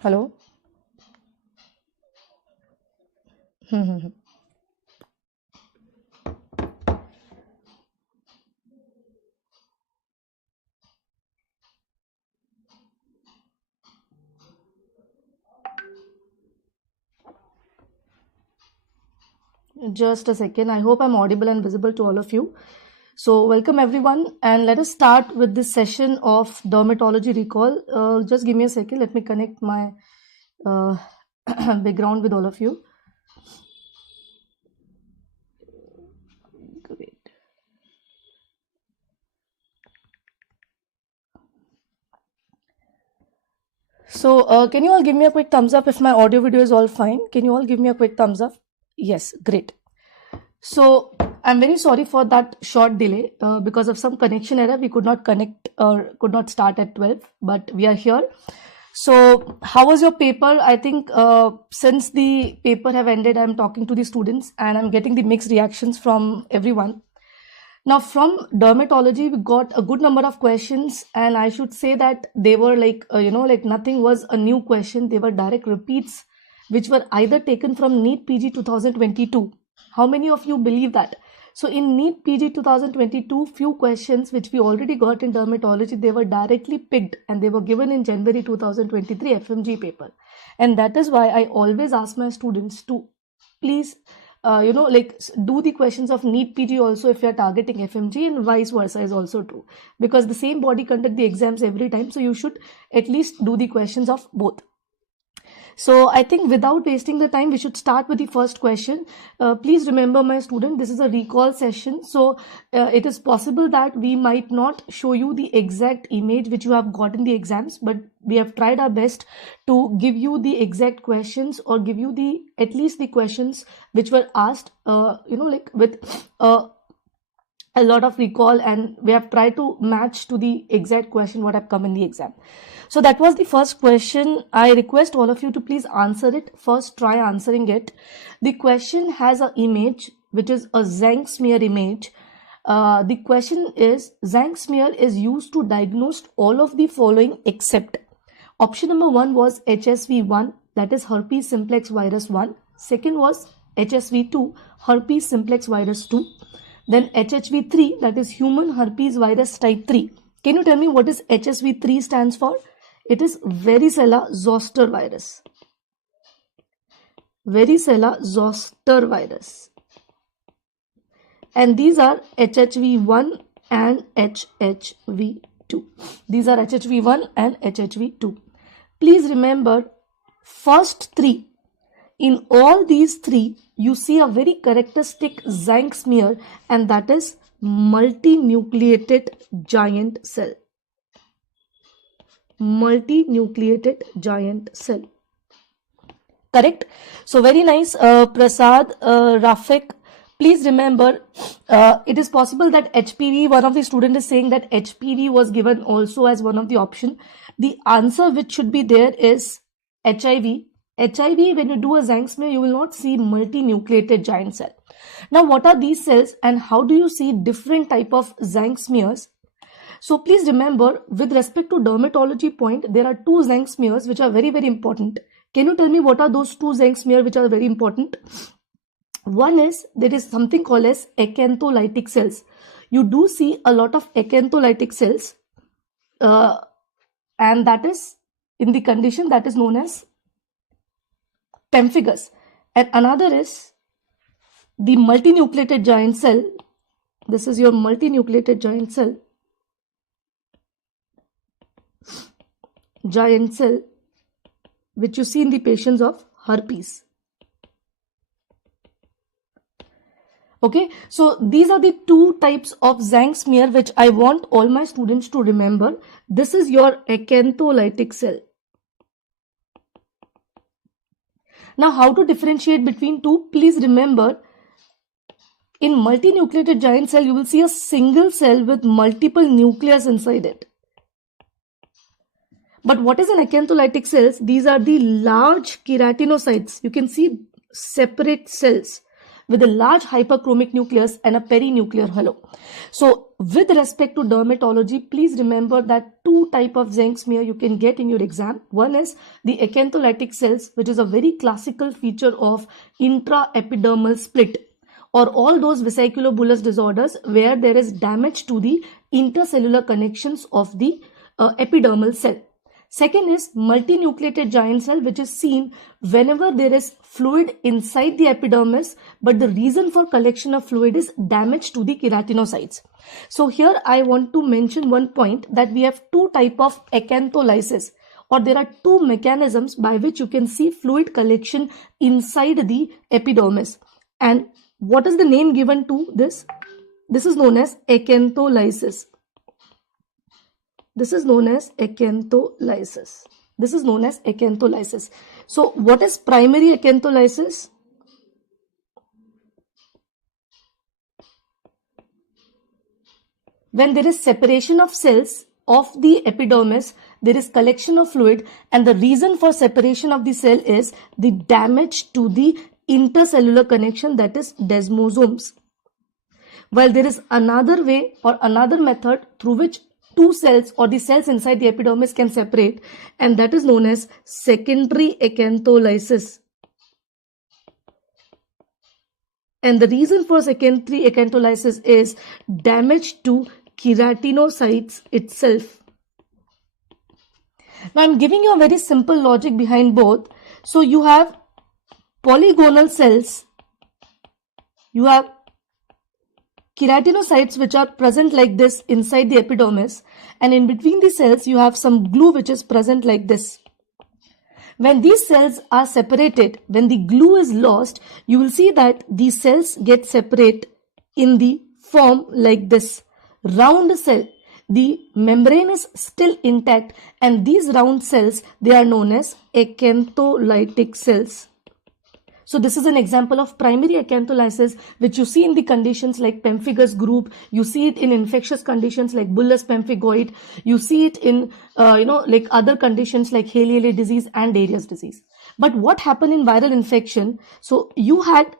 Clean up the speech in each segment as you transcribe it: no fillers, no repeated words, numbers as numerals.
Hello? Just a second. I hope I'm audible and visible to all of you. So, welcome everyone, and let us start with this session of dermatology recall. Just give me a second. Let me connect my background with all of you. Great. So, can you all give me a quick thumbs up if my audio video is all fine? Can you all give me a quick thumbs up? Yes, great. So I'm very sorry for that short delay because of some connection error. We could not connect or could not start at 12, but we are here. So how was your paper? I think since the paper have ended, I'm talking to the students and I'm getting the mixed reactions from everyone. Now from dermatology, we got a good number of questions, and I should say that they were like, like nothing was a new question. They were direct repeats, which were either taken from NEETPG 2022. How many of you believe that? So in NEETPG 2022, few questions which we already got in dermatology, they were directly picked and they were given in January 2023 FMGE paper. And that is why I always ask my students to please do the questions of NEETPG also if you are targeting FMG, and vice versa is also true, because the same body conduct the exams every time, so you should at least do the questions of both. So I think without wasting the time, we should start with the first question. Please remember, my student, this is a recall session. So it is possible that we might not show you the exact image which you have got in the exams, but we have tried our best to give you the exact questions, or give you the at least the questions which were asked, with a lot of recall, and we have tried to match to the exact question what have come in the exam. So that was the first question. I request all of you to please answer it. First, try answering it. The question has an image, which is a Tzanck smear image. The question is, Tzanck smear is used to diagnose all of the following except. Option number 1 was HSV1, that is herpes simplex virus 1. Second was HSV2, herpes simplex virus 2. Then HHV3, that is human herpes virus type 3. Can you tell me what is HSV3 stands for? It is varicella zoster virus. Varicella zoster virus. And these are HHV1 and HHV2. These are HHV1 and HHV2. Please remember, first three. In all these three, you see a very characteristic Tzanck smear, and that is multinucleated giant cell. Multinucleated giant cell. Correct? So very nice, Prasad, Rafik. Please remember, it is possible that HPV, one of the students is saying that HPV was given also as one of the option. The answer which should be there is HIV. HIV, when you do a Tzanck smear, you will not see multinucleated giant cell. Now, what are these cells and how do you see different type of Tzanck smears? So please remember, with respect to dermatology point, there are two Tzanck smears which are very, very important. Can you tell me what are those two Tzanck smears which are very important? One is, there is something called as acantholytic cells. You do see a lot of acantholytic cells, and that is in the condition that is known as pemphigus. And another is the multinucleated giant cell. This is your multinucleated giant cell. Giant cell, which you see in the patients of herpes. Okay, so these are the two types of Tzanck smear which I want all my students to remember. This is your acantholytic cell. Now, how to differentiate between two? Please remember, in multinucleated giant cell, you will see a single cell with multiple nucleus inside it. But what is an acantholytic cells? These are the large keratinocytes. You can see separate cells with a large hyperchromic nucleus and a perinuclear halo. So with respect to dermatology, please remember that two type of Tzanck smear you can get in your exam. One is the acantholytic cells, which is a very classical feature of intraepidermal split, or all those vesiculobullous disorders where there is damage to the intercellular connections of the epidermal cell. Second is multinucleated giant cell, which is seen whenever there is fluid inside the epidermis, but the reason for collection of fluid is damage to the keratinocytes. So here I want to mention one point, that we have two type of acantholysis, or there are two mechanisms by which you can see fluid collection inside the epidermis. And what is the name given to this? This is known as acantholysis. This is known as acantholysis. This is known as acantholysis. So what is primary acantholysis? When there is separation of cells of the epidermis, there is collection of fluid, and the reason for separation of the cell is the damage to the intercellular connection, that is desmosomes. While there is another way or another method through which two cells or the cells inside the epidermis can separate, and that is known as secondary acantholysis. And the reason for secondary acantholysis is damage to keratinocytes itself. Now I'm giving you a very simple logic behind both. So you have polygonal cells, you have keratinocytes which are present like this inside the epidermis, and in between the cells you have some glue which is present like this. When these cells are separated, when the glue is lost, you will see that these cells get separate in the form like this. Round cell, the membrane is still intact, and these round cells, they are known as acantholytic cells. So this is an example of primary acantholysis, which you see in the conditions like pemphigus group. You see it in infectious conditions like bullous pemphigoid. You see it in, like other conditions like Hailey-Hailey disease and Darius disease. But what happened in viral infection? So you had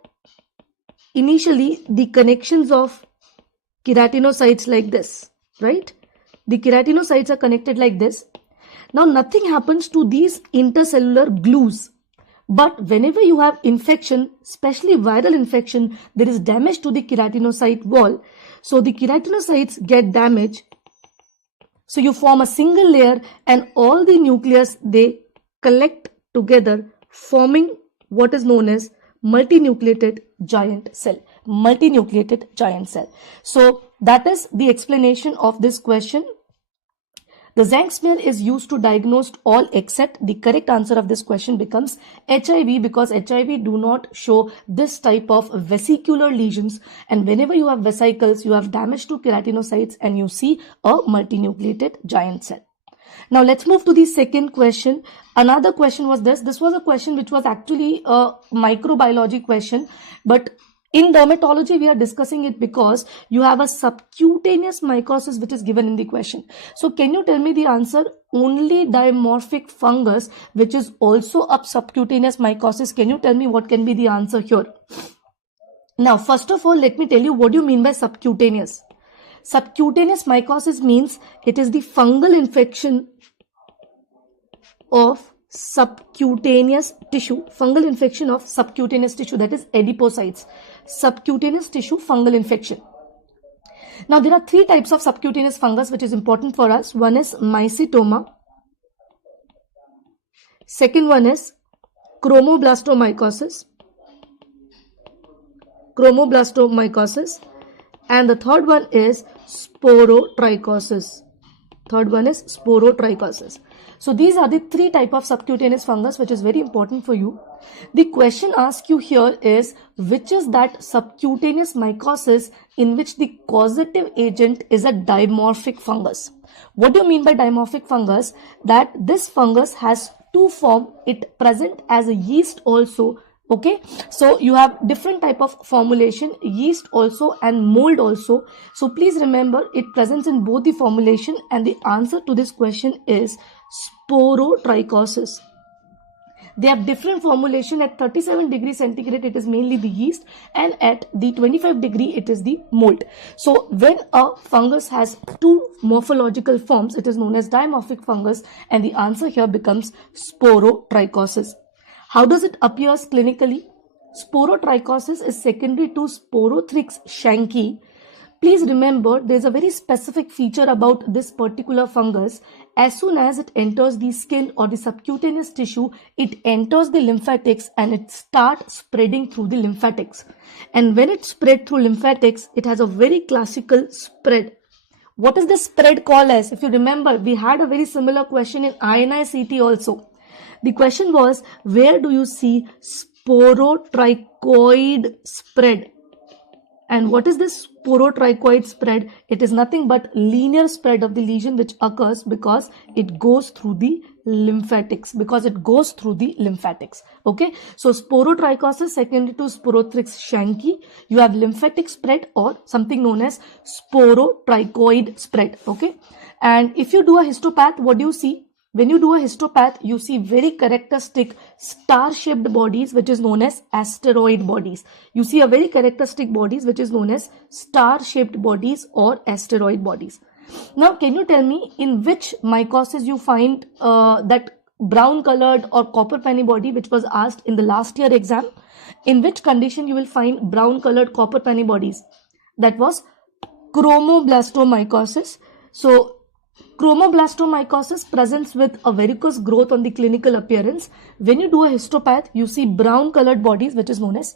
initially the connections of keratinocytes like this, right? The keratinocytes are connected like this. Now nothing happens to these intercellular glues. But whenever you have infection, especially viral infection, there is damage to the keratinocyte wall. So the keratinocytes get damaged. So you form a single layer, and all the nucleus, they collect together, forming what is known as multinucleated giant cell. Multinucleated giant cell. So that is the explanation of this question. The Tzanck smear is used to diagnose all, except the correct answer of this question becomes HIV, because HIV do not show this type of vesicular lesions, and whenever you have vesicles, you have damage to keratinocytes and you see a multinucleated giant cell. Now let's move to the second question. Another question was this. This was a question which was actually a microbiology question, but in dermatology, we are discussing it because you have a subcutaneous mycosis which is given in the question. So can you tell me the answer? Only dimorphic fungus which is also a subcutaneous mycosis. Can you tell me what can be the answer here? Now, first of all, let me tell you what do you mean by subcutaneous. Subcutaneous mycosis means it is the fungal infection of subcutaneous tissue, fungal infection of subcutaneous tissue, that is adipocytes. Subcutaneous tissue fungal infection. Now there are three types of subcutaneous fungus which is important for us. One is mycetoma. Second one is chromoblastomycosis. And the third one is sporotrichosis. So these are the three types of subcutaneous fungus which is very important for you. The question asked you here is, which is that subcutaneous mycosis in which the causative agent is a dimorphic fungus. What do you mean by dimorphic fungus? That this fungus has two forms. It present as a yeast also. Okay, so you have different type of formulation, yeast also and mold also. So please remember, it presents in both the formulation, and the answer to this question is sporotrichosis. They have different formulation. At 37 degrees centigrade, it is mainly the yeast, and at the 25 degree, it is the mold. So when a fungus has two morphological forms, it is known as dimorphic fungus, and the answer here becomes sporotrichosis. How does it appear clinically? Sporotrichosis is secondary to Sporothrix shanki. Please remember, there is a very specific feature about this particular fungus. As soon as it enters the skin or the subcutaneous tissue, it enters the lymphatics and it starts spreading through the lymphatics. And when it spread through lymphatics, it has a very classical spread. What is this spread called as? If you remember, we had a very similar question in INI-CT also. The question was, where do you see sporotrichoid spread? And what is this sporotrichoid spread? It is nothing but linear spread of the lesion which occurs because it goes through the lymphatics. Okay. So sporotrichosis secondary to Sporothrix shanki. You have lymphatic spread or something known as sporotrichoid spread. Okay. And if you do a histopath, what do you see? When you do a histopath, you see very characteristic star-shaped bodies, which is known as asteroid bodies. You see a very characteristic bodies, which is known as star-shaped bodies or asteroid bodies. Now, can you tell me in which mycoses you find that brown-colored or copper penny body, which was asked in the last year exam? In which condition you will find brown-colored copper penny bodies? That was chromoblastomycosis. So, chromoblastomycosis presents with a varicose growth on the clinical appearance. When you do a histopath, you see brown colored bodies, which is known as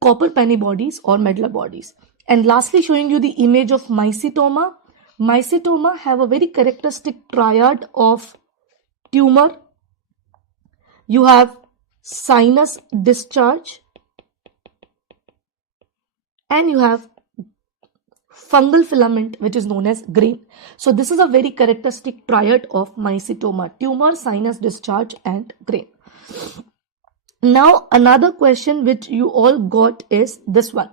copper penny bodies or medulla bodies. And lastly, showing you the image of mycetoma. Mycetoma have a very characteristic triad of tumor. You have sinus discharge and you have fungal filament, which is known as grain. So this is a very characteristic triad of mycetoma: tumor, sinus discharge and grain. Now another question which you all got is this one.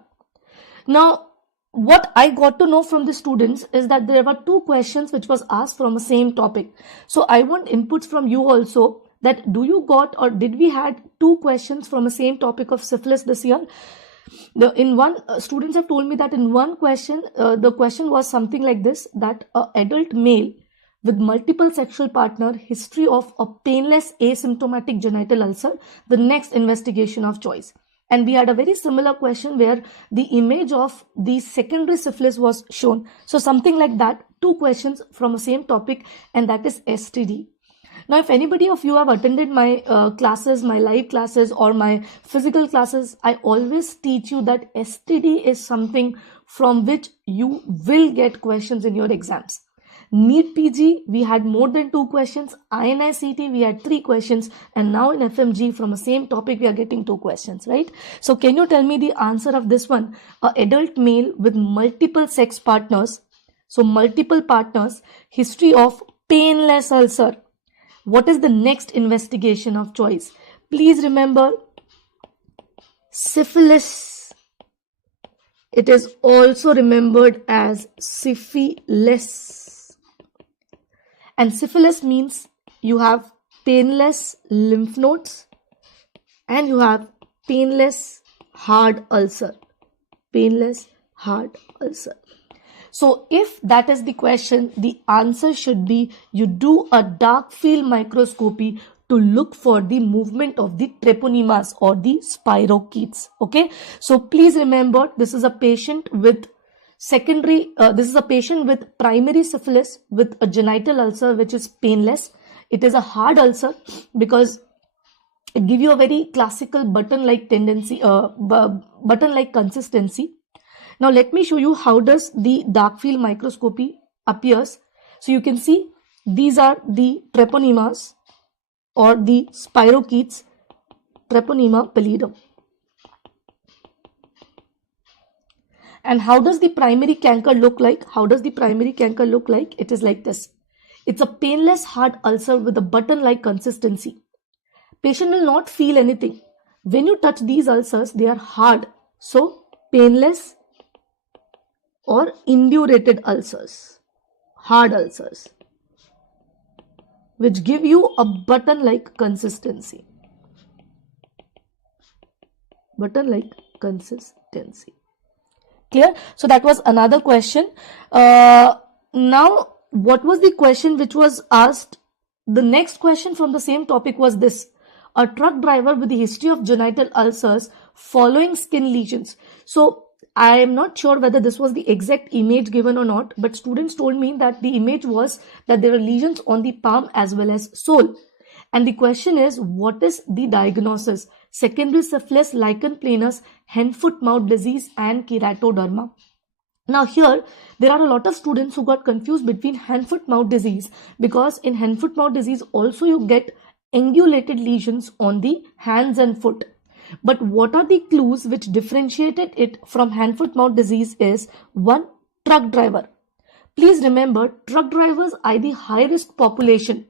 Now what I got to know from the students is that there were two questions which was asked from the same topic. So I want inputs from you also, that do you got or did we had two questions from the same topic of syphilis this year? In one, students have told me that in one question, the question was something like this, that an adult male with multiple sexual partner, history of a painless asymptomatic genital ulcer, the next investigation of choice. And we had a very similar question where the image of the secondary syphilis was shown. So something like that, two questions from the same topic, and that is STD. Now, if anybody of you have attended my classes, my live classes or my physical classes, I always teach you that STD is something from which you will get questions in your exams. NEETPG, we had more than 2 questions. INI-CT, we had 3 questions. And now in FMG, from the same topic, we are getting 2 questions, right? So can you tell me the answer of this one? An adult male with multiple sex partners. So multiple partners, history of painless ulcer. What is the next investigation of choice? Please remember, syphilis. It is also remembered as syphilis. And syphilis means you have painless lymph nodes and you have painless hard ulcer. Painless hard ulcer. So if that is the question, the answer should be you do a dark field microscopy to look for the movement of the treponemas or the spirochetes. Okay. So please remember, this is a patient with primary syphilis with a genital ulcer which is painless. It is a hard ulcer because it gives you a very classical button-like tendency, button-like consistency. Now let me show you how does the dark field microscopy appears. So you can see these are the treponemas or the spirochetes, treponema pallidum. And how does the primary canker look like? How does the primary canker look like? It is like this. It's a painless hard ulcer with a button-like consistency. Patient will not feel anything. When you touch these ulcers, they are hard. So painless or indurated ulcers, hard ulcers, which give you a button-like consistency. butter-like consistency. Clear? So that was another question. Now, what was the question which was asked? The next question from the same topic was this: a truck driver with a history of genital ulcers following skin lesions. So I am not sure whether this was the exact image given or not, but students told me that the image was that there are lesions on the palm as well as sole. And the question is, what is the diagnosis? Secondary syphilis, lichen planus, hand-foot-mouth disease, and keratoderma. Now here, there are a lot of students who got confused between hand-foot-mouth disease, because in hand-foot-mouth disease also you get angulated lesions on the hands and foot. But what are the clues which differentiated it from hand-foot-mouth disease is: one, truck driver. Please remember, truck drivers are the high-risk population.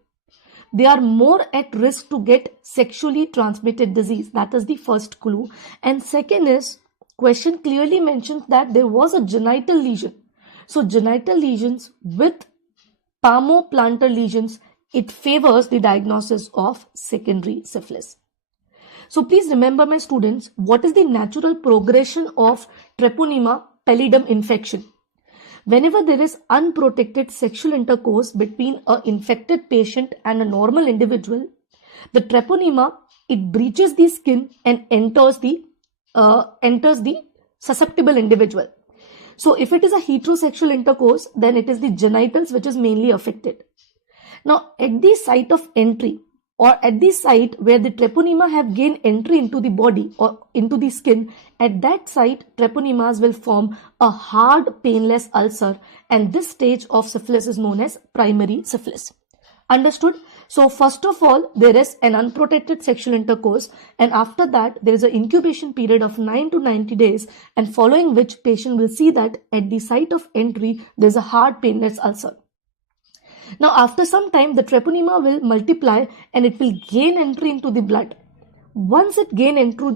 They are more at risk to get sexually transmitted disease. That is the first clue. And second is, question clearly mentions that there was a genital lesion. So genital lesions with palmoplantar lesions, it favors the diagnosis of secondary syphilis. So please remember, my students, what is the natural progression of Treponema pallidum infection? Whenever there is unprotected sexual intercourse between an infected patient and a normal individual, the treponema, it breaches the skin and enters the susceptible individual. So if it is a heterosexual intercourse, then it is the genitals which is mainly affected. Now, at the site of entry, or at the site where the treponema have gained entry into the body or into the skin, at that site treponemas will form a hard painless ulcer, and this stage of syphilis is known as primary syphilis. Understood? So first of all, there is an unprotected sexual intercourse, and after that there is an incubation period of 9 to 90 days, and following which patient will see that at the site of entry there is a hard painless ulcer. Now, after some time, the treponema will multiply and it will gain entry into the blood. Once it gain entry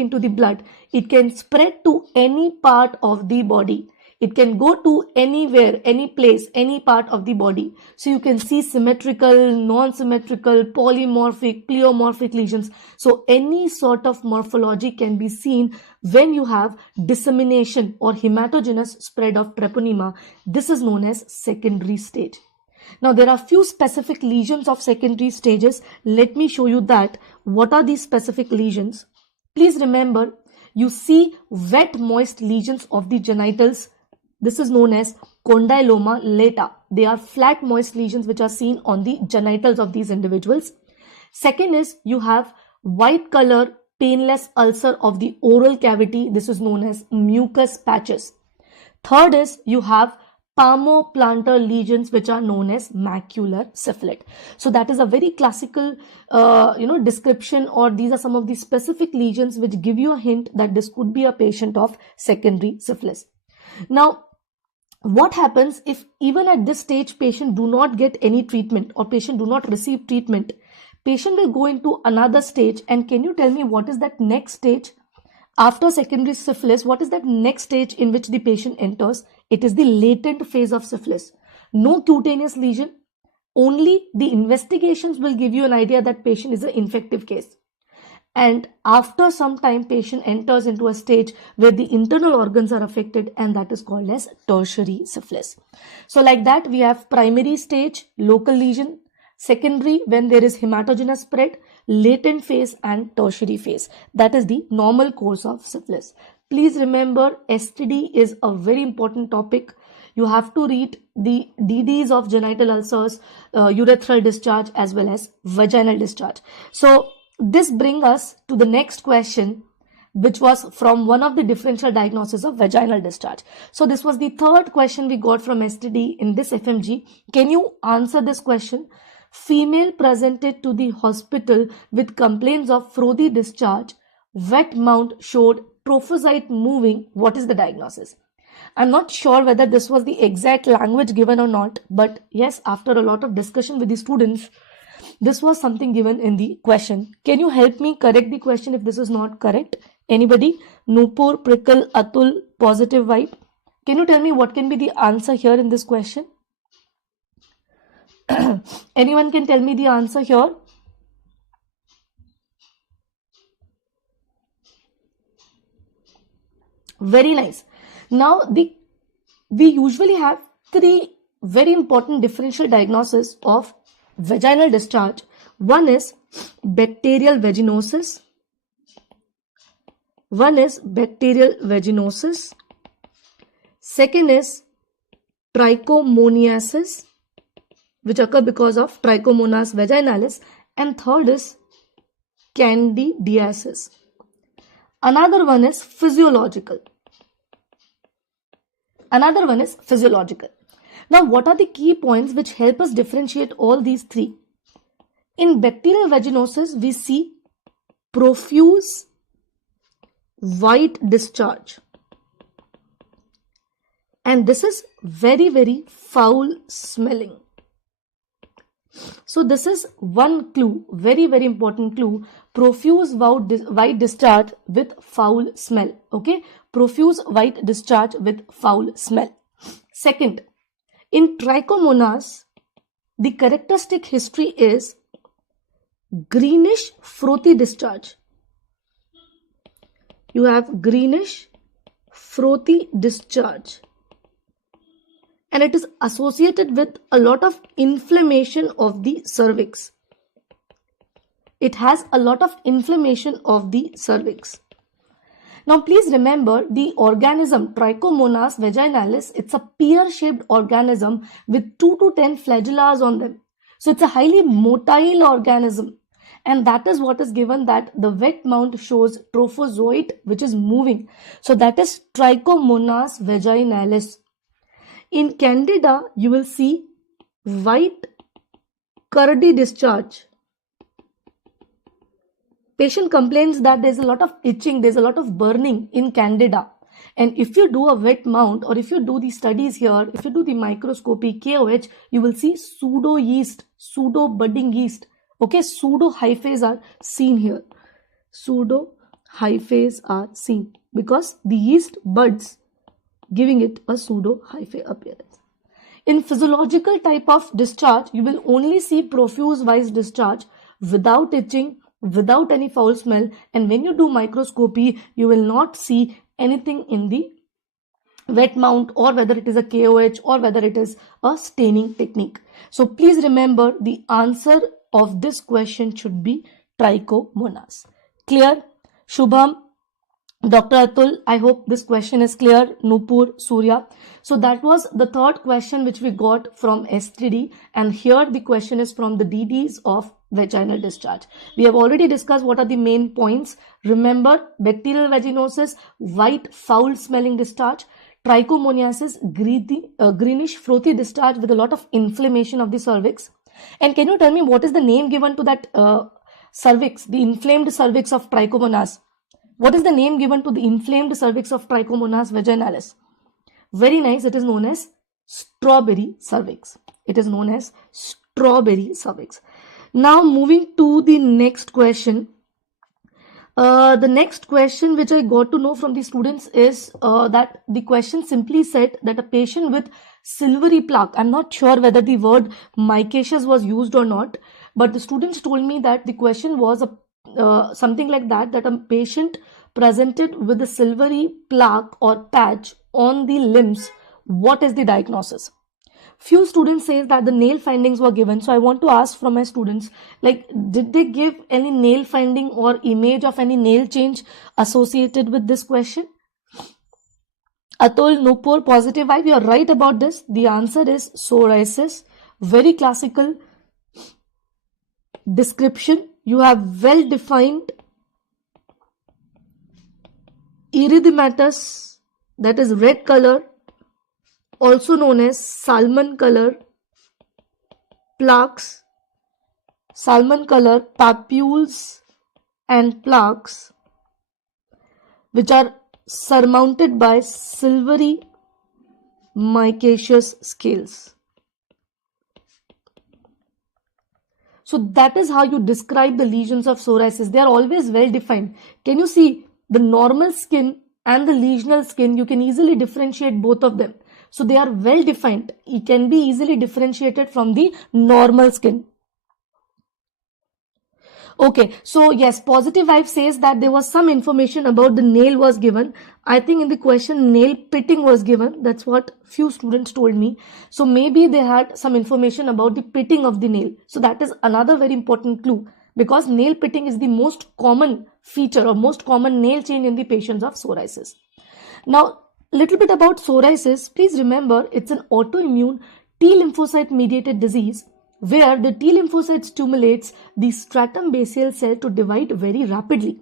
into the blood, it can spread to any part of the body. It can go to anywhere, any place, any part of the body. So you can see symmetrical, non-symmetrical, polymorphic, pleomorphic lesions. So any sort of morphology can be seen when you have dissemination or hematogenous spread of treponema. This is known as secondary stage. Now there are few specific lesions of secondary stages. Let me show you that. What are these specific lesions? Please remember, you see wet moist lesions of the genitals. This is known as condyloma lata. They are flat moist lesions which are seen on the genitals of these individuals. Second is, you have white color painless ulcer of the oral cavity. This is known as mucus patches. Third is, you have palmoplantar lesions which are known as macular syphilis. So that is a very classical description, or these are some of the specific lesions which give you a hint that this could be a patient of secondary syphilis. Now, what happens if even at this stage patient do not get any treatment or patient do not receive treatment? Patient will go into another stage, and can you tell me what is that next stage? After secondary syphilis, what is that next stage in which the patient enters? It is the latent phase of syphilis. No cutaneous lesion. Only the investigations will give you an idea that patient is an infective case. And after some time, patient enters into a stage where the internal organs are affected, and that is called as tertiary syphilis. So like that, we have primary stage, local lesion, secondary when there is hematogenous spread, latent phase, and tertiary phase. That is the normal course of syphilis. Please remember, STD is a very important topic. You have to read the DDs of genital ulcers, urethral discharge, as well as vaginal discharge. So this brings us to the next question, which was from one of the differential diagnoses of vaginal discharge. So this was the third question we got from STD in this FMG. Can you answer this question? Female presented to the hospital with complaints of frothy discharge, wet mouth showed trophocyte moving. What is the diagnosis? I'm not sure whether this was the exact language given or not, but yes, after a lot of discussion with the students, this was something given in the question. Can you help me correct the question if this is not correct? Anybody? Nupur, Prickle, Atul, positive vibe. Can you tell me what can be the answer here in this question? Anyone can tell me the answer here? Very nice. Now, we usually have three very important differential diagnoses of vaginal discharge. One is bacterial vaginosis. Second is trichomoniasis, which occur because of Trichomonas vaginalis. And third is candidiasis. Another one is physiological. Now, what are the key points which help us differentiate all these three? In bacterial vaginosis, we see profuse white discharge. And this is very, very foul smelling. So this is one clue, very, very important clue. Profuse white discharge with foul smell. Okay, profuse white discharge with foul smell. Second, in trichomonas, the characteristic history is greenish frothy discharge. You have greenish frothy discharge. And it is associated with a lot of inflammation of the cervix. It has a lot of inflammation of the cervix. Now, please remember the organism Trichomonas vaginalis, it's a pear-shaped organism with 2 to 10 flagellas on them. So, it's a highly motile organism. And that is what is given, that the wet mount shows trophozoite which is moving. So, that is Trichomonas vaginalis. In Candida, you will see white curdy discharge. Patient complains that there's a lot of itching, there's a lot of burning in Candida. And if you do a wet mount, or if you do the studies here, if you do the microscopy, KOH, you will see pseudo yeast, pseudo budding yeast. Okay, pseudo hyphae are seen here. Pseudo hyphae are seen because the yeast buds, giving it a pseudo hyphae appearance. In physiological type of discharge, you will only see profuse white discharge without itching, without any foul smell, and when you do microscopy, you will not see anything in the wet mount, or whether it is a KOH or whether it is a staining technique. So please remember, the answer of this question should be Trichomonas. Clear? Shubham, Dr. Atul, I hope this question is clear. Nupur, Surya. So that was the third question which we got from STD, and here the question is from the DDs of vaginal discharge. We have already discussed what are the main points. Remember, bacterial vaginosis, white foul smelling discharge. Trichomoniasis, greenish frothy discharge with a lot of inflammation of the cervix. And can you tell me what is the name given to that cervix, the inflamed cervix of Trichomonas? What is the name given to the inflamed cervix of Trichomonas vaginalis? Very nice. It is known as strawberry cervix. It is known as strawberry cervix. Now moving to the next question. The next question which I got to know from the students is that the question simply said that a patient with silvery plaque, I'm not sure whether the word mycoses was used or not, but the students told me that the question was something like that a patient presented with a silvery plaque or patch on the limbs. What is the diagnosis? Few students say that the nail findings were given. So I want to ask from my students, like, did they give any nail finding or image of any nail change associated with this question? Atul, Nupur, positive vibe, you are right about this. The answer is psoriasis. Very classical description. You have well defined erythematous, that is red color, also known as salmon color plaques, salmon color papules and plaques, which are surmounted by silvery micaceous scales. So that is how you describe the lesions of psoriasis. They are always well defined. Can you see the normal skin and the lesional skin? You can easily differentiate both of them. So they are well defined. It can be easily differentiated from the normal skin. Okay, so yes, positive vibe says that there was some information about the nail was given. I think in the question nail pitting was given. That's what few students told me. So maybe they had some information about the pitting of the nail. So that is another very important clue, because nail pitting is the most common feature or most common nail change in the patients of psoriasis. Now, little bit about psoriasis. Please remember, it's an autoimmune T lymphocyte mediated disease where the T lymphocyte stimulates the stratum basal cell to divide very rapidly.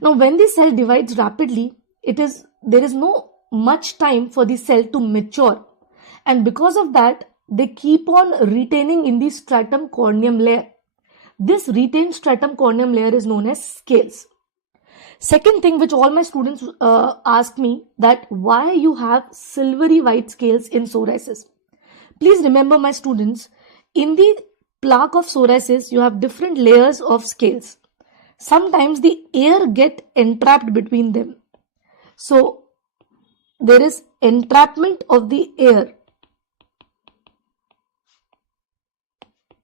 Now, when the cell divides rapidly, there is no much time for the cell to mature, and because of that, they keep on retaining in the stratum corneum layer. This retained stratum corneum layer is known as scales. Second thing which all my students ask me, that why you have silvery white scales in psoriasis. Please remember, my students, in the plaque of psoriasis, you have different layers of scales. Sometimes the air get entrapped between them. So there is entrapment of the air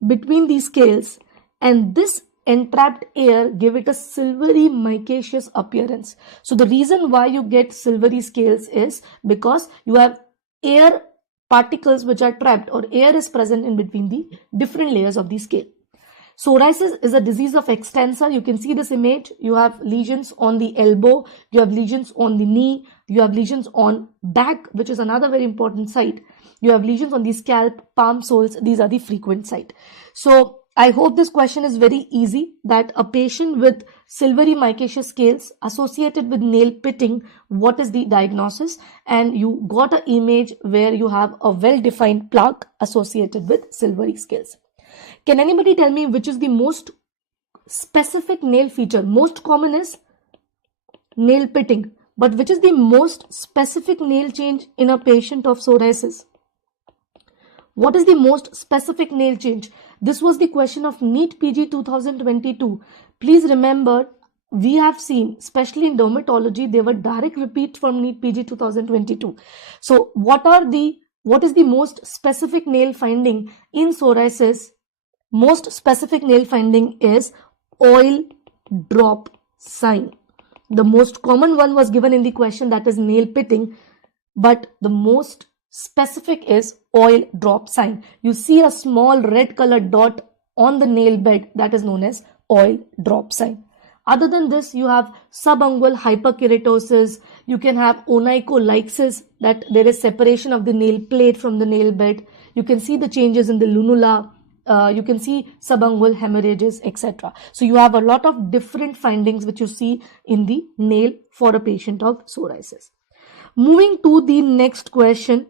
between these scales, and this entrapped air give it a silvery mycoses appearance. So the reason why you get silvery scales is because you have air particles which are trapped, or air is present in between the different layers of the scale. Psoriasis is a disease of extensor. You can see this image. You have lesions on the elbow, you have lesions on the knee, you have lesions on back, which is another very important site. You have lesions on the scalp, palm soles. These are the frequent site. So I hope this question is very easy, that a patient with silvery mycoses scales associated with nail pitting, what is the diagnosis? And you got an image where you have a well-defined plaque associated with silvery scales. Can anybody tell me which is the most specific nail feature? Most common is nail pitting, but which is the most specific nail change in a patient of psoriasis? What is the most specific nail change? This was the question of NEETPG 2022. Please remember, we have seen, especially in dermatology, they were direct repeat from NEETPG 2022. So what is the most specific nail finding in psoriasis? Most specific nail finding is oil drop sign. The most common one was given in the question, that is nail pitting, but the most specific is oil drop sign. You see a small red colored dot on the nail bed, that is known as oil drop sign. Other than this, you have subungual hyperkeratosis. You can have onycholysis, that there is separation of the nail plate from the nail bed. You can see the changes in the lunula. You can see subungual hemorrhages, etc. So you have a lot of different findings which you see in the nail for a patient of psoriasis. Moving to the next question.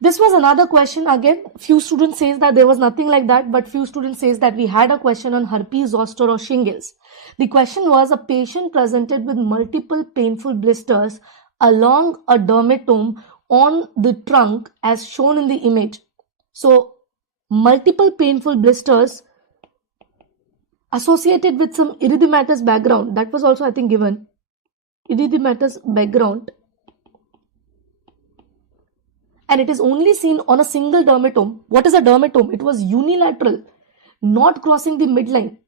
This was another question. Again, few students says that there was nothing like that, but few students says that we had a question on herpes zoster or shingles. The question was, a patient presented with multiple painful blisters along a dermatome on the trunk as shown in the image. So multiple painful blisters associated with some erythematous background. That was also, I think, given. Erythematous background. And it is only seen on a single dermatome. What is a dermatome? It was unilateral, not crossing the midline,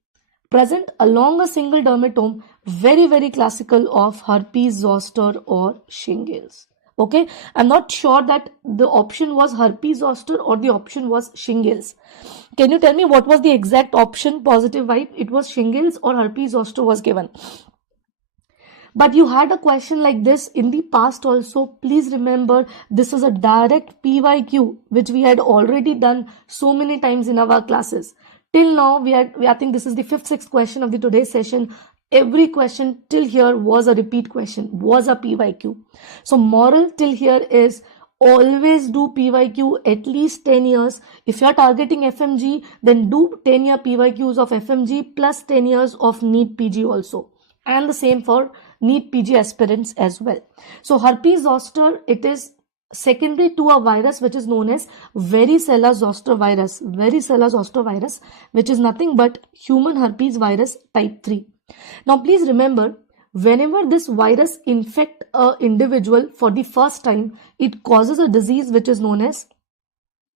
present along a single dermatome. Very, very classical of herpes zoster or shingles. Okay, I'm not sure that the option was herpes zoster or the option was shingles. Can you tell me what was the exact option? Positive vibe, it was shingles or herpes zoster was given. But you had a question like this in the past also. Please remember, this is a direct PYQ which we had already done so many times in our classes. Till now, I think this is the 5th, 6th question of the today's session. Every question till here was a repeat question, was a PYQ. So moral till here is, always do PYQ at least 10 years. If you are targeting FMG, then do 10-year PYQs of FMG plus 10 years of NEETPG also. And the same for NEETPG aspirants as well. So herpes zoster, it is secondary to a virus which is known as varicella zoster virus. Varicella zoster virus, which is nothing but human herpes virus type 3. Now please remember, whenever this virus infects an individual for the first time, it causes a disease which is known as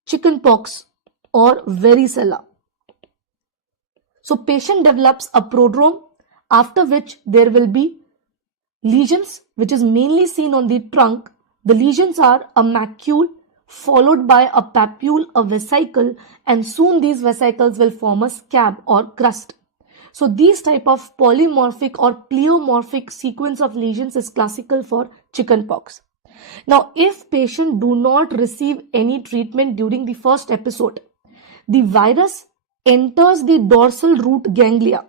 chickenpox or varicella. So patient develops a prodrome, after which there will be lesions, which is mainly seen on the trunk. The lesions are a macule followed by a papule, a vesicle, and soon these vesicles will form a scab or crust. So these type of polymorphic or pleomorphic sequence of lesions is classical for chickenpox. Now, if patient do not receive any treatment during the first episode, the virus enters the dorsal root ganglia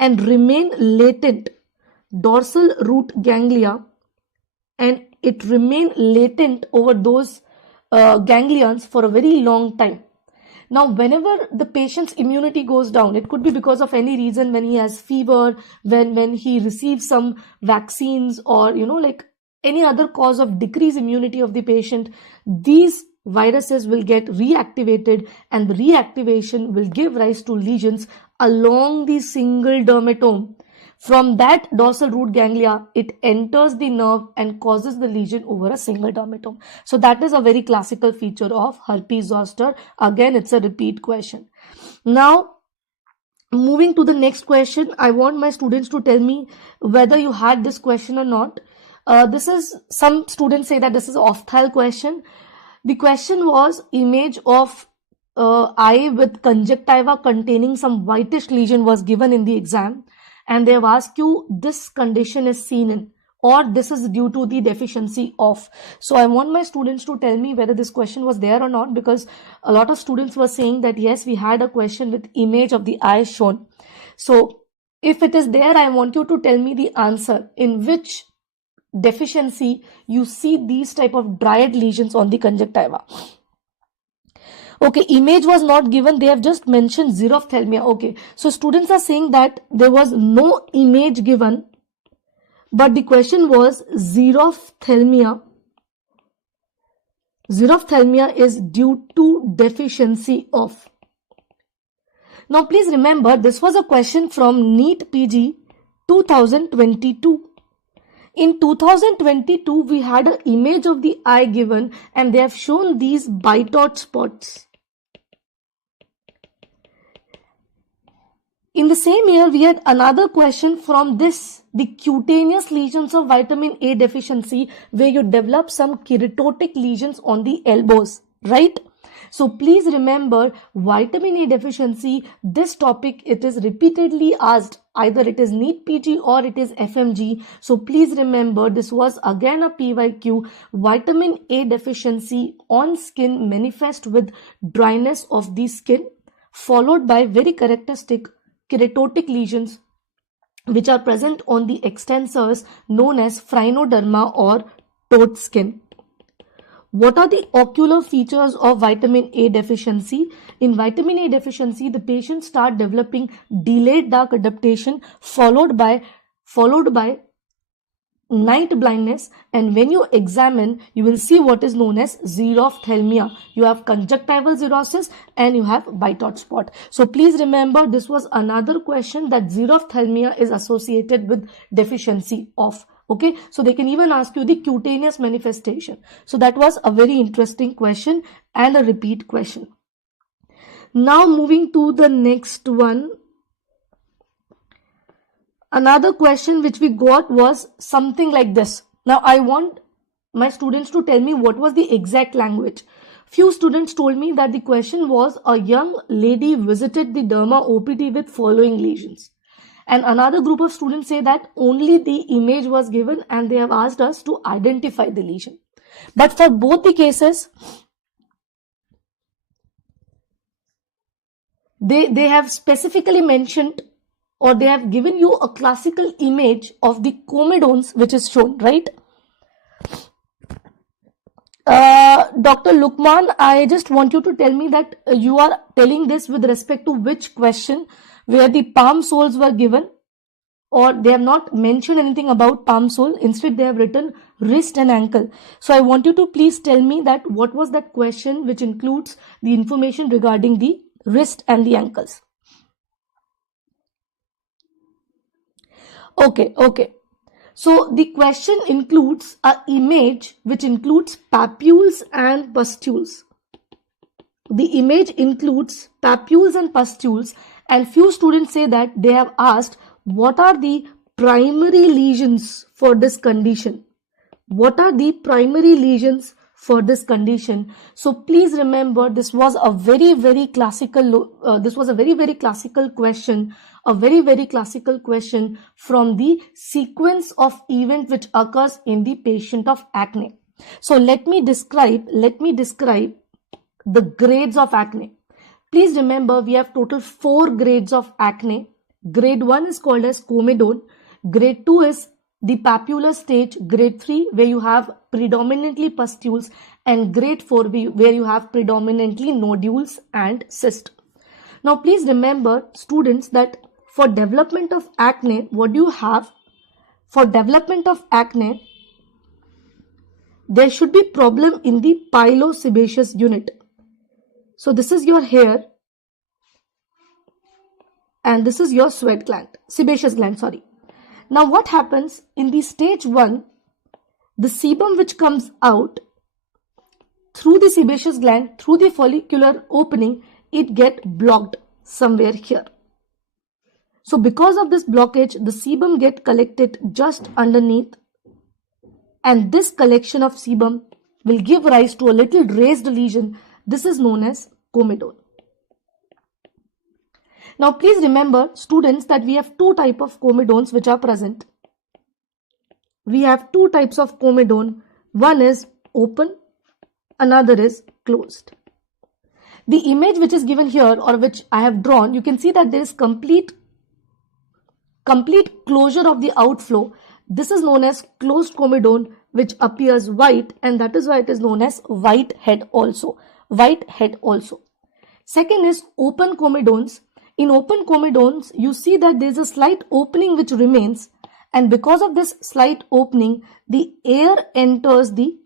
and remain latent. Dorsal root ganglia, and it remain latent over those ganglions for a very long time. Now, whenever the patient's immunity goes down, it could be because of any reason, when he has fever, when he receives some vaccines, or like any other cause of decreased immunity of the patient, these viruses will get reactivated, and the reactivation will give rise to lesions along the single dermatome. From that dorsal root ganglia, it enters the nerve and causes the lesion over a single dermatome. So that is a very classical feature of herpes zoster. Again, it's a repeat question. Now, moving to the next question, I want my students to tell me whether you had this question or not. This is, some students say that this is an ophthal question. The question was image of eye with conjunctiva containing some whitish lesion was given in the exam, and they have asked you this condition is seen in, or this is due to the deficiency of. So I want my students to tell me whether this question was there or not, because a lot of students were saying that yes, we had a question with image of the eye shown. So if it is there, I want you to tell me the answer, in which deficiency you see these type of dried lesions on the conjunctiva. Okay, image was not given. They have just mentioned xerophthalmia. Okay, so students are saying that there was no image given, but the question was xerophthalmia. Xerophthalmia is due to deficiency of. Now, please remember, this was a question from NEETPG 2022. In 2022, we had an image of the eye given, and they have shown these bite-out spots. In the same year, we had another question from this, the cutaneous lesions of vitamin A deficiency, where you develop some keratotic lesions on the elbows, right? So please remember, vitamin A deficiency, this topic, it is repeatedly asked. Either it is NEETPG or it is FMGE. So please remember, this was again a PYQ. Vitamin A deficiency on skin manifest with dryness of the skin, followed by very characteristic keratotic lesions which are present on the extensors known as phrenoderma or toad skin. What are the ocular features of vitamin A deficiency? In vitamin A deficiency, the patients start developing delayed dark adaptation followed by night blindness, and when you examine, you will see what is known as xerophthalmia. You have conjunctival xerosis and you have bite-out spot. So please remember, this was another question that xerophthalmia is associated with deficiency of. Okay, so they can even ask you the cutaneous manifestation. So that was a very interesting question and a repeat question. Now moving to the next one. Another question which we got was something like this. Now I want my students to tell me what was the exact language. Few students told me that the question was, a young lady visited the derma OPD with following lesions. And another group of students say that only the image was given and they have asked us to identify the lesion. But for both the cases, they have specifically mentioned, or they have given you a classical image of the comedones which is shown, right? Dr. Lukman, I just want you to tell me that you are telling this with respect to which question, where the palm soles were given, or they have not mentioned anything about palm sole. Instead, they have written wrist and ankle. So I want you to please tell me that what was that question which includes the information regarding the wrist and the ankles. Okay. So the question includes an image which includes papules and pustules. The image includes papules and pustules, And few students say that they have asked, what are the primary lesions for this condition? What are the primary lesions for this condition? So please remember, this was a very classical question, a very classical question from the sequence of event which occurs in the patient of acne. So let me describe the grades of acne. Please remember, we have total 4 grades of acne. Grade 1 is called as comedone. Grade 2 is the papular stage. Grade 3 where you have predominantly pustules, and grade 4 where you have predominantly nodules and cysts. Now please remember, students, that for development of acne, what do you have? For development of acne, there should be problem in the pilosebaceous unit. So this is your hair and this is your sweat gland, sebaceous gland, sorry. Now what happens in the stage 1, the sebum which comes out through the sebaceous gland, through the follicular opening, it get blocked somewhere here. So because of this blockage, the sebum get collected just underneath, and this collection of sebum will give rise to a little raised lesion. This is known as comedone. Now please remember, students, that we have 2 types of comedones which are present. We have 2 types of comedone. One is open, another is closed. The image which is given here, or which I have drawn, you can see that there is complete closure of the outflow. This is known as closed comedone, which appears white, and that is why it is known as white head also. White head also. Second is open comedones. In open comedones, you see that there is a slight opening which remains, and because of this slight opening, the air enters the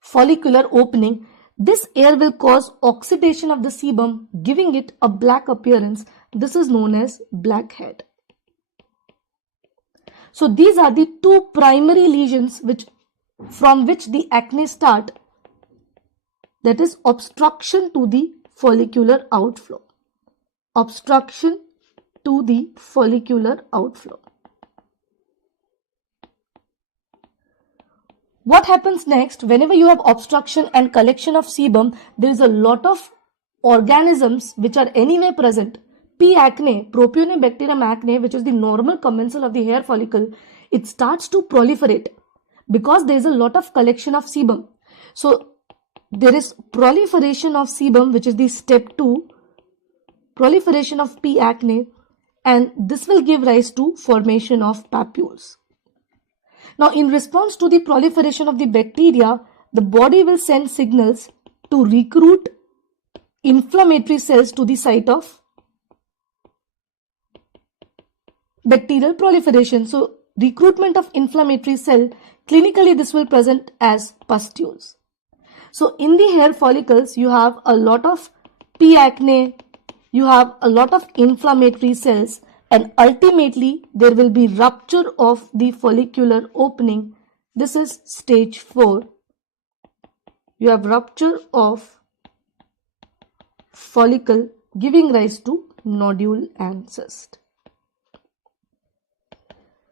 follicular opening. This air will cause oxidation of the sebum, giving it a black appearance. This is known as blackhead. So these are the 2 primary lesions from which the acne start. That is obstruction to the follicular outflow. Obstruction to the follicular outflow. What happens next? Whenever you have obstruction and collection of sebum, there is a lot of organisms which are anyway present. P. acne, Propionibacterium acne, which is the normal commensal of the hair follicle, it starts to proliferate because there is a lot of collection of sebum. So there is proliferation of sebum, which is the step 2, proliferation of P. acne, and this will give rise to formation of papules. Now, in response to the proliferation of the bacteria, the body will send signals to recruit inflammatory cells to the site of bacterial proliferation. So, recruitment of inflammatory cell, clinically this will present as pustules. So, in the hair follicles, you have a lot of P. acne, you have a lot of inflammatory cells, and ultimately there will be rupture of the follicular opening. This is stage 4. You have rupture of follicle, giving rise to nodule and cyst.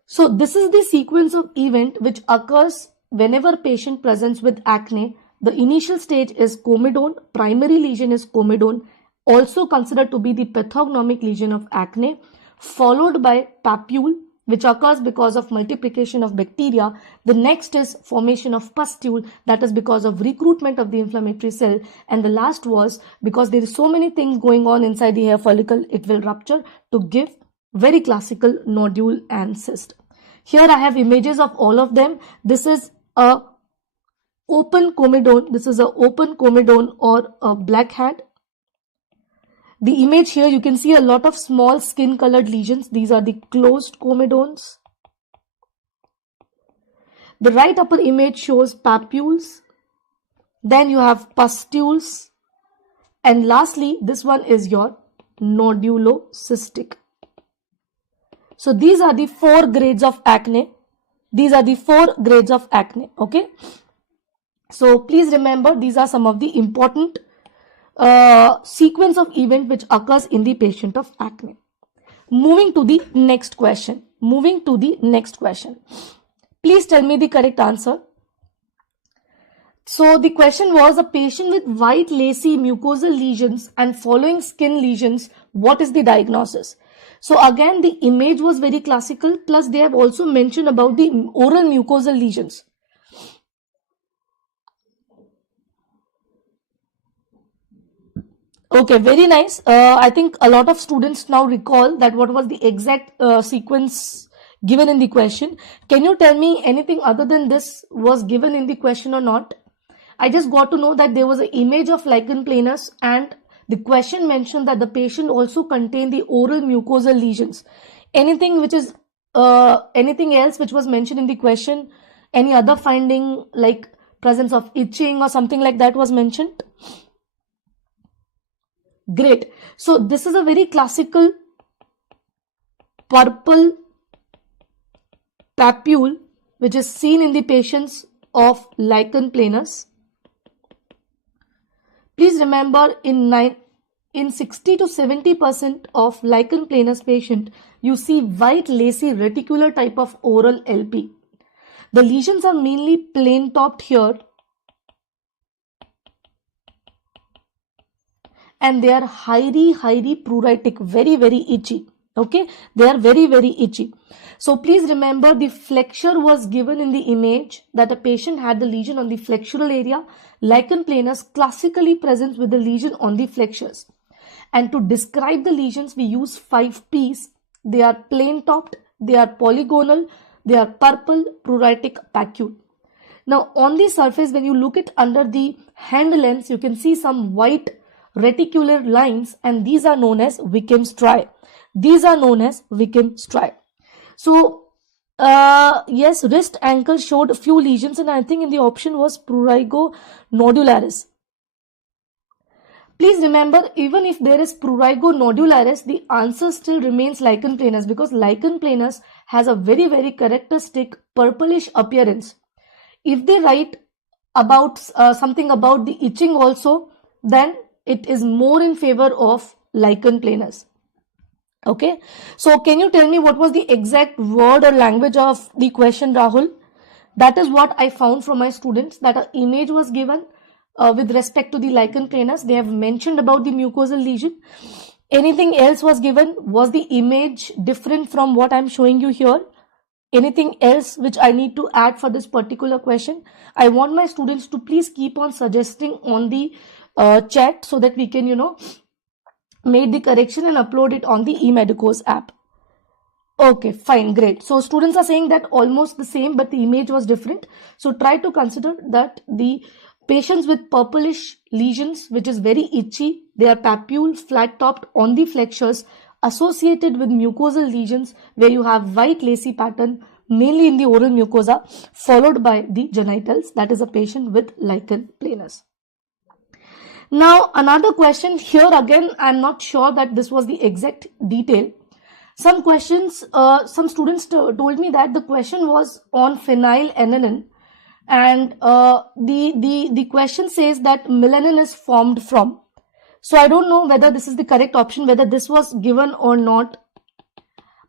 So this is the sequence of event which occurs whenever patient presents with acne. The initial stage is comedone, primary lesion is comedone, also considered to be the pathognomic lesion of acne, followed by papule, which occurs because of multiplication of bacteria. The next is formation of pustule, that is because of recruitment of the inflammatory cell, and the last was because there is so many things going on inside the hair follicle, it will rupture to give very classical nodule and cyst. Here I have images of all of them. This is a open comedone. This is a open comedone or a blackhead. The image here, you can see a lot of small skin colored lesions. These are the closed comedones. The right upper image shows papules. Then you have pustules. And lastly, this one is your nodulocystic. So these are the 4 grades of acne. These are the 4 grades of acne. Okay. So please remember, these are some of the important sequence of event which occurs in the patient of acne. Moving to the next question. Please tell me the correct answer. So the question was, a patient with white lacy mucosal lesions and following skin lesions, what is the diagnosis? So again, the image was very classical, plus they have also mentioned about the oral mucosal lesions. Okay, very nice. I think a lot of students now recall that what was the exact sequence given in the question. Can you tell me anything other than this was given in the question or not? I just got to know that there was an image of lichen planus and the question mentioned that the patient also contained the oral mucosal lesions. Anything which is anything else which was mentioned in the question? Any other finding like presence of itching or something like that was mentioned? Great. So this is a very classical purple papule which is seen in the patients of lichen planus. Please remember, in 60 to 70% of lichen planus patient, you see white lacy reticular type of oral LP. The lesions are mainly plain topped here, and they are highly pruritic, very itchy. Okay, they are very itchy. So please remember, the flexure was given in the image that a patient had the lesion on the flexural area. Lichen planus classically presents with the lesion on the flexures. And to describe the lesions, we use 5 P's. They are plain topped, they are polygonal, they are purple, pruritic, pacule. Now on the surface, when you look it under the hand lens, you can see some white reticular lines, and these are known as Wickham striae. So yes, wrist ankle showed a few lesions, and I think in the option was prurigo nodularis. Please remember, even if there is prurigo nodularis, the answer still remains lichen planus, because lichen planus has a very characteristic purplish appearance. If they write about something about the itching also, then it is more in favor of lichen planus. Okay, so can you tell me what was the exact word or language of the question, Rahul? That is what I found from my students, that an image was given with respect to the lichen planus. They have mentioned about the mucosal lesion. Anything else was given? Was the image different from what I'm showing you here? Anything else which I need to add for this particular question? I want my students to please keep on suggesting on the chat so that we can, make the correction and upload it on the eMedicoz app. Okay, fine, great. So students are saying that almost the same, but the image was different. So try to consider that the patients with purplish lesions, which is very itchy, they are papule, flat topped on the flexures, associated with mucosal lesions where you have white lacy pattern, mainly in the oral mucosa, followed by the genitals. That is a patient with lichen planus. Now another question here, again I'm not sure that this was the exact detail. Some questions, some students told me that the question was on phenylalanine, and the question says that melanin is formed from. So I don't know whether this is the correct option, whether this was given or not.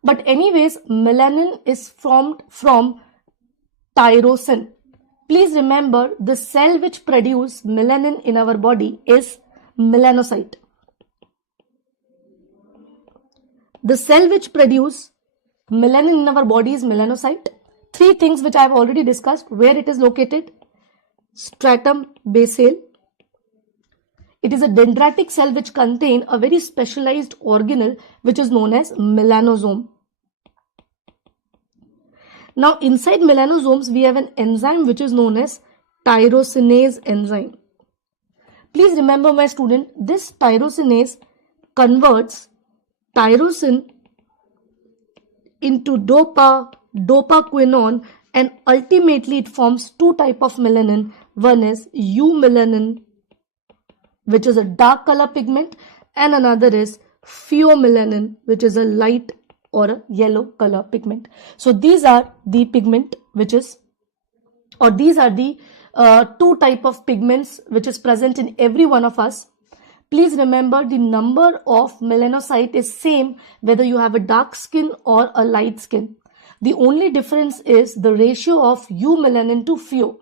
But anyways, melanin is formed from tyrosine. Please remember, the cell which produces melanin in our body is melanocyte. The cell which produces melanin in our body is melanocyte. 3 things which I have already discussed. Where it is located? Stratum basale. It is a dendritic cell which contains a very specialized organelle which is known as melanosome. Now inside melanosomes we have an enzyme which is known as tyrosinase enzyme. Please remember, my student, this tyrosinase converts tyrosine into dopaquinone, and ultimately it forms 2 types of melanin. One is eumelanin, which is a dark color pigment, and another is pheomelanin, which is a light or a yellow color pigment. So these are the pigment which is, or these are the 2 types of pigments which is present in every one of us. Please remember the number of melanocyte is same whether you have a dark skin or a light skin. The only difference is the ratio of eumelanin to pheo.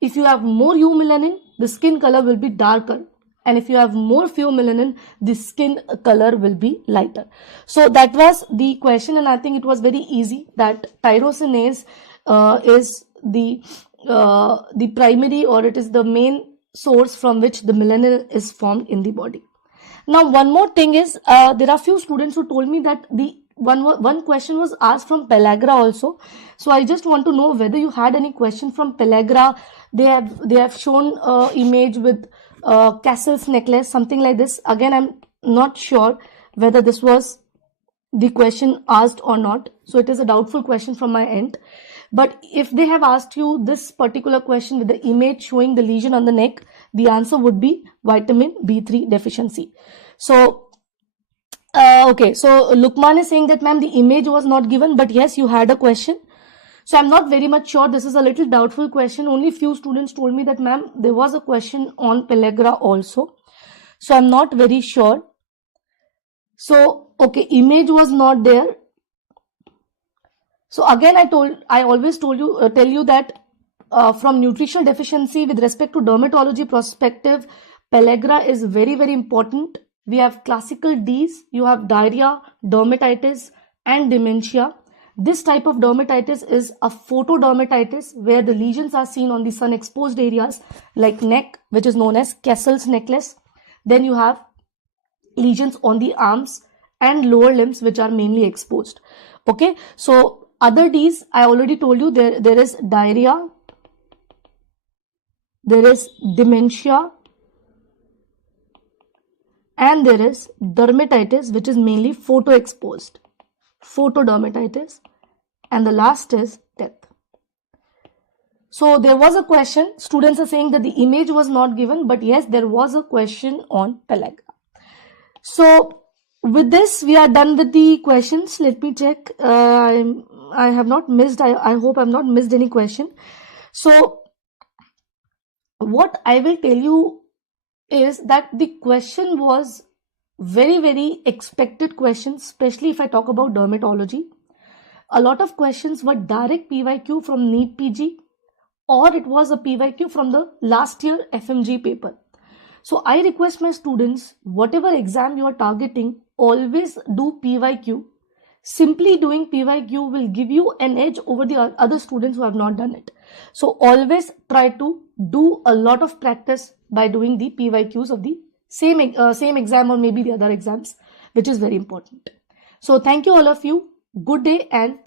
If you have more eumelanin, the skin color will be darker. And if you have more pheomelanin, the skin color will be lighter. So that was the question, and I think it was very easy that tyrosinase is the primary, or it is the main source from which the melanin is formed in the body. Now, one more thing is, there are few students who told me that the one question was asked from pellagra also. So I just want to know whether you had any question from pellagra. They have shown image with Castle's necklace, something like this. Again, I'm not sure whether this was the question asked or not. So it is a doubtful question from my end. But if they have asked you this particular question with the image showing the lesion on the neck, the answer would be vitamin B3 deficiency. So, okay. So Lukman is saying that, ma'am, the image was not given, but yes, you had a question. So I'm not very much sure. This is a little doubtful question. Only few students told me that, ma'am, there was a question on pellagra also. So I'm not very sure. So, okay, image was not there. So again, I always tell you that from nutritional deficiency with respect to dermatology perspective, pellagra is very, very important. We have classical Ds, you have diarrhea, dermatitis and dementia. This type of dermatitis is a photodermatitis where the lesions are seen on the sun exposed areas like neck, which is known as Castle's necklace. Then you have lesions on the arms and lower limbs which are mainly exposed. Okay, so other Ds, I already told you, there is diarrhea, there is dementia, and there is dermatitis, which is mainly photo-exposed, photodermatitis, and the last is death. So there was a question. Students are saying that the image was not given, but yes, there was a question on pellagra. So with this, we are done with the questions. Let me check. I have not missed. I hope I have not missed any question. So what I will tell you is that the question was very, very expected question, especially if I talk about dermatology. A lot of questions were direct PYQ from NEETPG, or it was a PYQ from the last year FMGE paper. So I request my students, whatever exam you are targeting, always do PYQ. Simply doing PYQ will give you an edge over the other students who have not done it. So always try to do a lot of practice by doing the PYQs of the same exam or maybe the other exams, which is very important. So thank you all of you. Good day and take care.